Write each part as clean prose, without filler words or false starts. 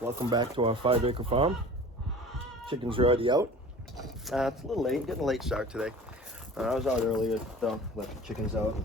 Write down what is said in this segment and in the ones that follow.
Welcome back to our 5-acre farm. Chickens are already out. It's a little late, getting a late start today. I was out earlier, though, left the chickens out.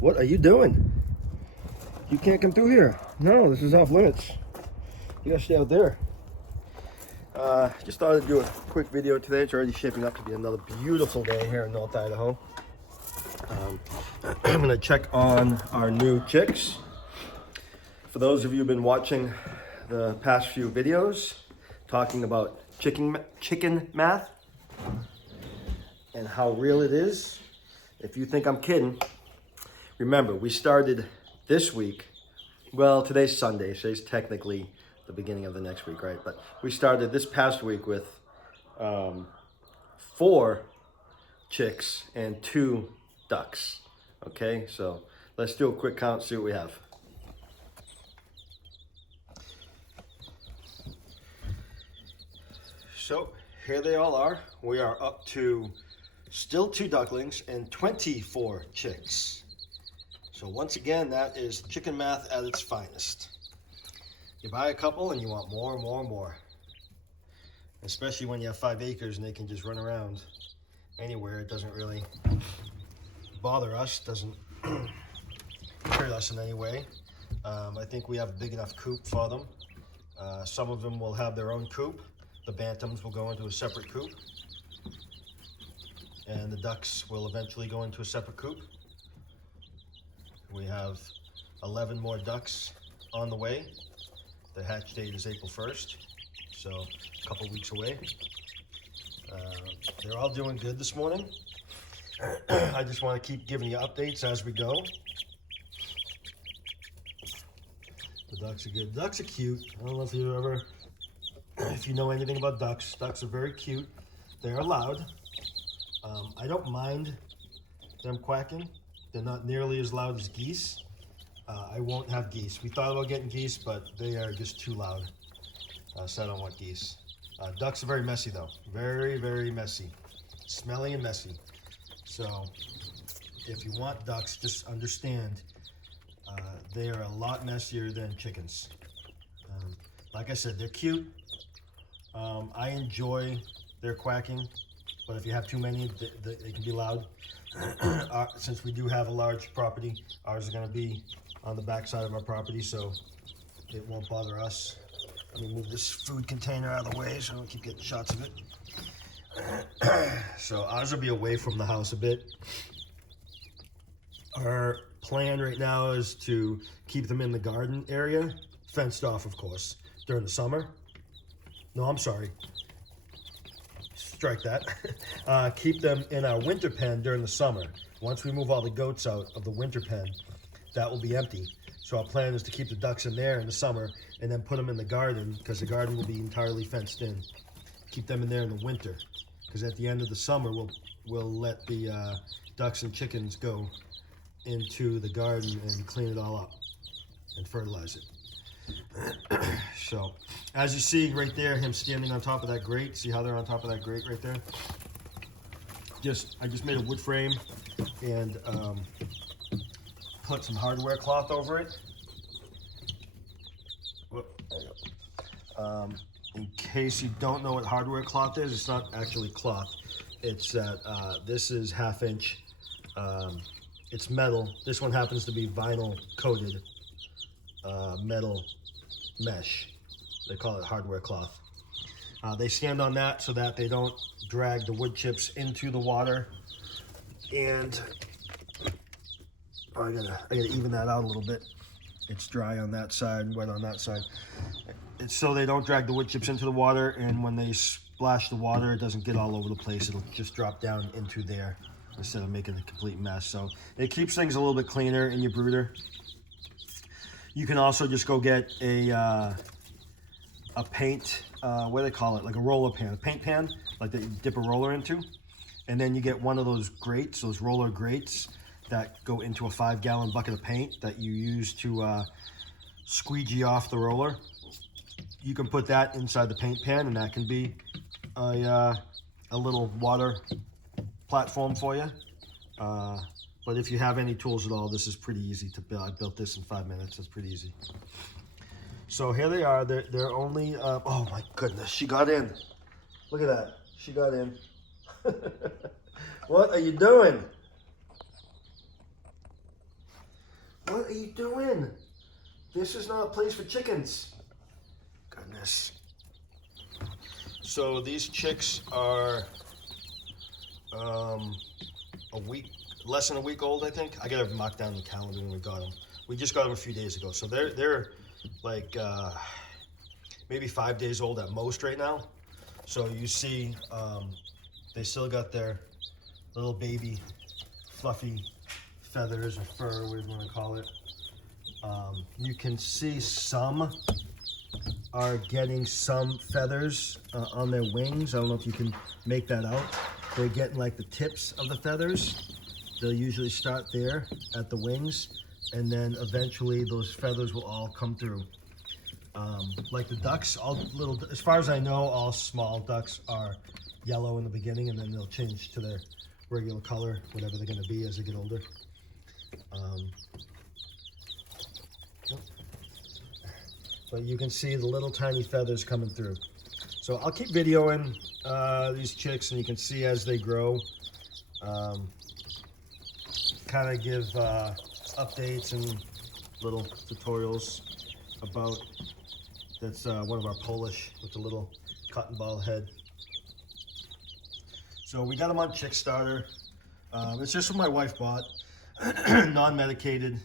What are you doing? You can't come through here. No, this is off limits. You gotta stay out there. Just thought I'd do a quick video today. It's already shaping up to be another beautiful day here in North Idaho. I'm gonna check on our new chicks. For those of you who've been watching the past few videos talking about chicken math and how real it is, if you think I'm kidding, remember we started this week. Well, today's Sunday, so it's technically the beginning of the next week, right? But we started this past week with 4 chicks and 2 ducks. Okay, so let's do a quick count, see what we have. So here they all are. We are up to still 2 ducklings and 24 chicks. So once again, that is chicken math at its finest. You buy a couple and you want more and more and more. Especially when you have 5 acres and they can just run around anywhere. It doesn't really bother us, doesn't hurt us in any way. I think we have a big enough coop for them. Some of them will have their own coop. The bantams will go into a separate coop, and the ducks will eventually go into a separate coop. We have 11 more ducks on the way. The hatch date is April 1st, so a couple weeks away. They're all doing good this morning. I just want to keep giving you updates as we go. The ducks are good. Ducks are cute. I don't know if you know anything about ducks. Ducks are very cute. They're loud. I don't mind them quacking. They're not nearly as loud as geese. I won't have geese. We thought about getting geese, but they are just too loud. So I don't want geese. Ducks are very messy though. Very, very messy. Smelly and messy. So if you want ducks, just understand they are a lot messier than chickens. Like I said, they're cute. I enjoy their quacking, but if you have too many, they can be loud. Since we do have a large property, ours is going to be on the back side of our property, so it won't bother us. Let me move this food container out of the way so I don't keep getting shots of it. So ours will be away from the house a bit. Our plan right now is to keep them in the garden area, fenced off, of course, during the summer. No, I'm sorry. Strike that. Keep them in our winter pen during the summer. Once we move all the goats out of the winter pen, that will be empty. So our plan is to keep the ducks in there in the summer and then put them in the garden, because the garden will be entirely fenced in. Keep them in there in the winter, because at the end of the summer, we'll let the ducks and chickens go into the garden and clean it all up and fertilize it. So, as you see right there, him standing on top of that grate. See how they're on top of that grate right there? I just made a wood frame and put some hardware cloth over it. Whoop, there you go. In case you don't know what hardware cloth is, it's not actually cloth. It's that this is 1/2 inch. It's metal. This one happens to be vinyl coated metal mesh. They call it hardware cloth. They stand on that so that they don't drag the wood chips into the water. And I gotta even that out a little bit. It's dry on that side, wet on that side. It's so they don't drag the wood chips into the water, and when they splash the water, it doesn't get all over the place. It'll just drop down into there instead of making a complete mess. So it keeps things a little bit cleaner in your brooder. You can also just go get a paint, what do they call it? Like a roller pan, a paint pan, like that you dip a roller into. And then you get one of those grates, those roller grates that go into a 5-gallon bucket of paint that you use to squeegee off the roller. You can put that inside the paint pan, and that can be a little water platform for you. But if you have any tools at all, this is pretty easy to build. I built this in 5 minutes. It's pretty easy. So here they are. They're only, oh my goodness, she got in. Look at that. She got in. What are you doing? What are you doing? This is not a place for chickens. Goodness. So these chicks are a week, less than a week old, I think. I gotta mark down the calendar when we got them. We just got them a few days ago. So they're like maybe 5 days old at most right now. So you see they still got their little baby fluffy feathers or fur, whatever you want to call it. You can see some are getting some feathers on their wings. I don't know if you can make that out. They're getting like the tips of the feathers. They'll usually start there at the wings, and then eventually those feathers will all come through. Like the ducks, all little, as far as I know, all small ducks are yellow in the beginning, and then they'll change to their regular color, whatever they're going to be as they get older. But you can see the little tiny feathers coming through. So I'll keep videoing these chicks, and you can see as they grow. Kind of give updates and little tutorials about, that's one of our Polish with the little cotton ball head. So we got them on Chickstarter. It's just what my wife bought, non-medicated.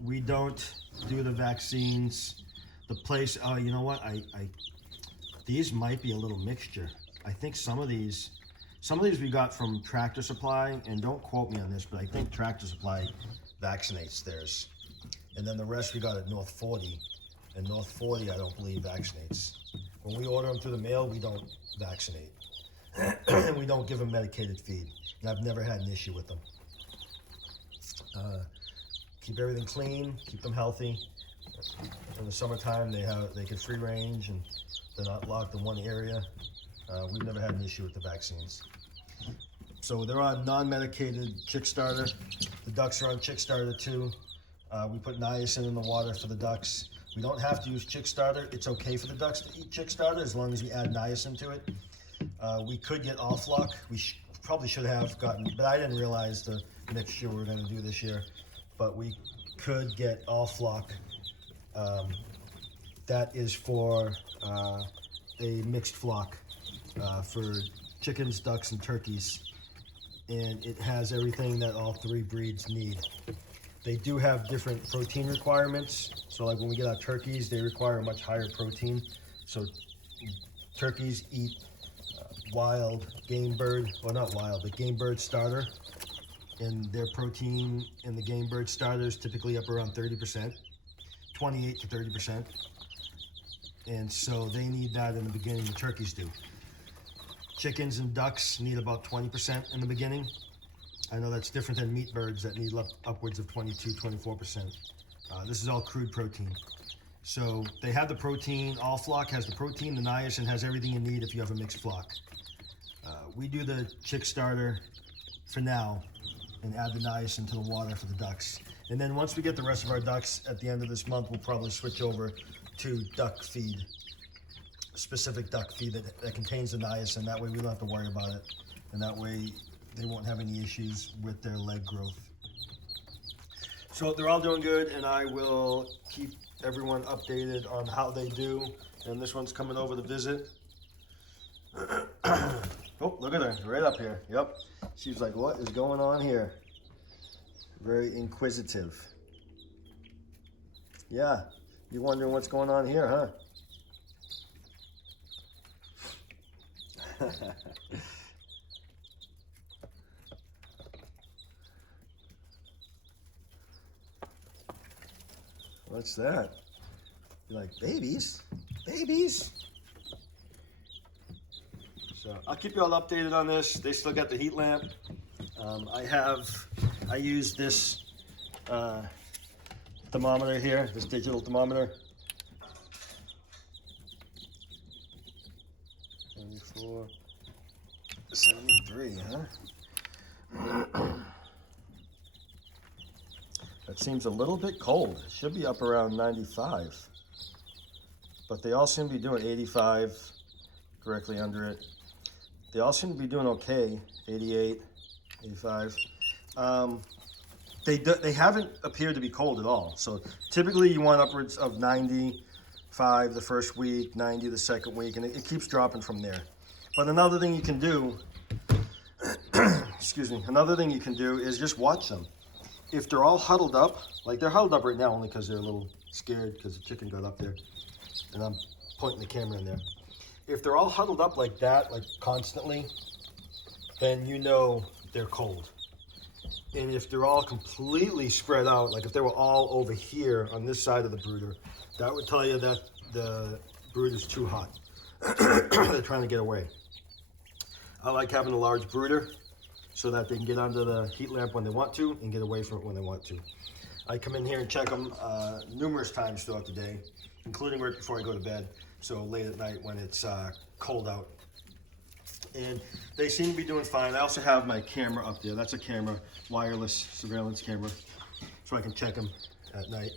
We don't do the vaccines. The place, oh, you know what? These might be a little mixture. I think some of these we got from Tractor Supply, and don't quote me on this, but I think Tractor Supply vaccinates theirs. And then the rest we got at North 40, and North 40 I don't believe vaccinates. When we order them through the mail, we don't vaccinate. And we don't give them medicated feed. And I've never had an issue with them. Keep everything clean, keep them healthy. In the summertime, they get free range and they're not locked in one area. We've never had an issue with the vaccines. So they're on non-medicated Chickstarter. The ducks are on Chickstarter too. We put niacin in the water for the ducks. We don't have to use Chickstarter. It's okay for the ducks to eat Chickstarter as long as we add niacin to it. We could get All-Flock. We probably should have gotten, but I didn't realize the mixture we were going to do this year. But we could get All-Flock. That is for a mixed flock for chickens, ducks, and turkeys. And it has everything that all three breeds need. They do have different protein requirements. So like when we get our turkeys, they require a much higher protein. So turkeys eat wild game bird, well not wild, but game bird starter. And their protein in the game bird starter is typically up around 30%, 28 to 30%. And so they need that in the beginning, the turkeys do. Chickens and ducks need about 20% in the beginning. I know that's different than meat birds that need upwards of 22, 24%. This is all crude protein. So they have the protein, All-Flock has the protein, the niacin has everything you need if you have a mixed flock. We do the Chickstarter for now and add the niacin to the water for the ducks. And then once we get the rest of our ducks at the end of this month, we'll probably switch over to duck feed, specific duck feed that contains the niacin. That way we don't have to worry about it. And that way they won't have any issues with their leg growth. So they're all doing good, and I will keep everyone updated on how they do. And this one's coming over to visit. Oh, look at her, right up here. Yep. She's like, what is going on here? Very inquisitive. Yeah, you're wondering what's going on here, huh? What's that? You're like, babies? Babies? So I'll keep you all updated on this. They still got the heat lamp. I use this thermometer here, this digital thermometer. 74, 73, huh? That seems a little bit cold. It should be up around 95. But they all seem to be doing 85, directly under it. They all seem to be doing okay, 88, 85. They haven't appeared to be cold at all. So typically you want upwards of 95 the first week, 90 the second week, and it keeps dropping from there. But another thing you can do, excuse me, another thing you can do is just watch them. If they're all huddled up, like they're huddled up right now only because they're a little scared because the chicken got up there, and I'm pointing the camera in there. If they're all huddled up like that, like constantly, then you know they're cold. And if they're all completely spread out, like if they were all over here on this side of the brooder, that would tell you that the brooder's too hot. They're trying to get away. I like having a large brooder so that they can get under the heat lamp when they want to and get away from it when they want to. I come in here and check them numerous times throughout the day, including right before I go to bed, so late at night when it's cold out. And they seem to be doing fine. I also have my camera up there. That's a camera, wireless surveillance camera, so I can check them at night.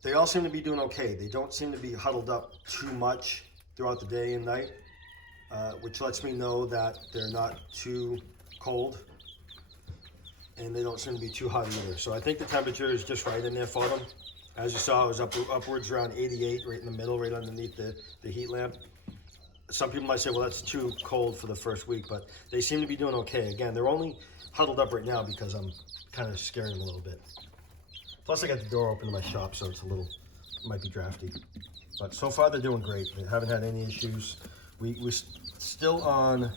They all seem to be doing okay. They don't seem to be huddled up too much throughout the day and night, which lets me know that they're not too cold and they don't seem to be too hot either. So I think the temperature is just right in there for them. As you saw, it was upwards around 88, right in the middle, right underneath the heat lamp. Some people might say, well, that's too cold for the first week, but they seem to be doing okay. Again, they're only huddled up right now because I'm kind of scaring them a little bit. Plus, I got the door open to my shop, so it's might be drafty. But so far, they're doing great. They haven't had any issues. We're still on,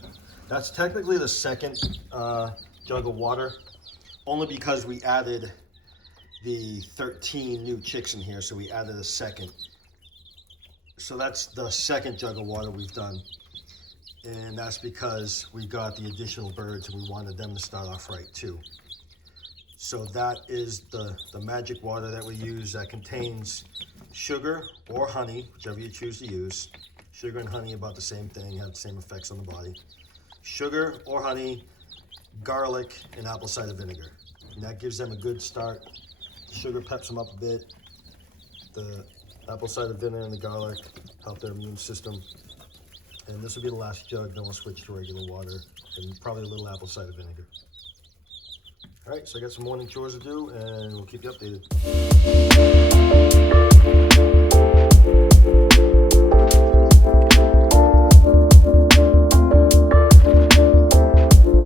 that's technically the second jug of water, only because we added the 13 new chicks in here, so we added a second. So that's the second jug of water we've done. And that's because we got the additional birds and we wanted them to start off right too. So that is the magic water that we use that contains sugar or honey, whichever you choose to use. Sugar and honey about the same thing, have the same effects on the body. Sugar or honey, garlic, and apple cider vinegar. And that gives them a good start. Sugar peps them up a bit. The apple cider vinegar and the garlic help their immune system. And this will be the last jug, then we'll switch to regular water and probably a little apple cider vinegar. All right, so I got some morning chores to do and we'll keep you updated.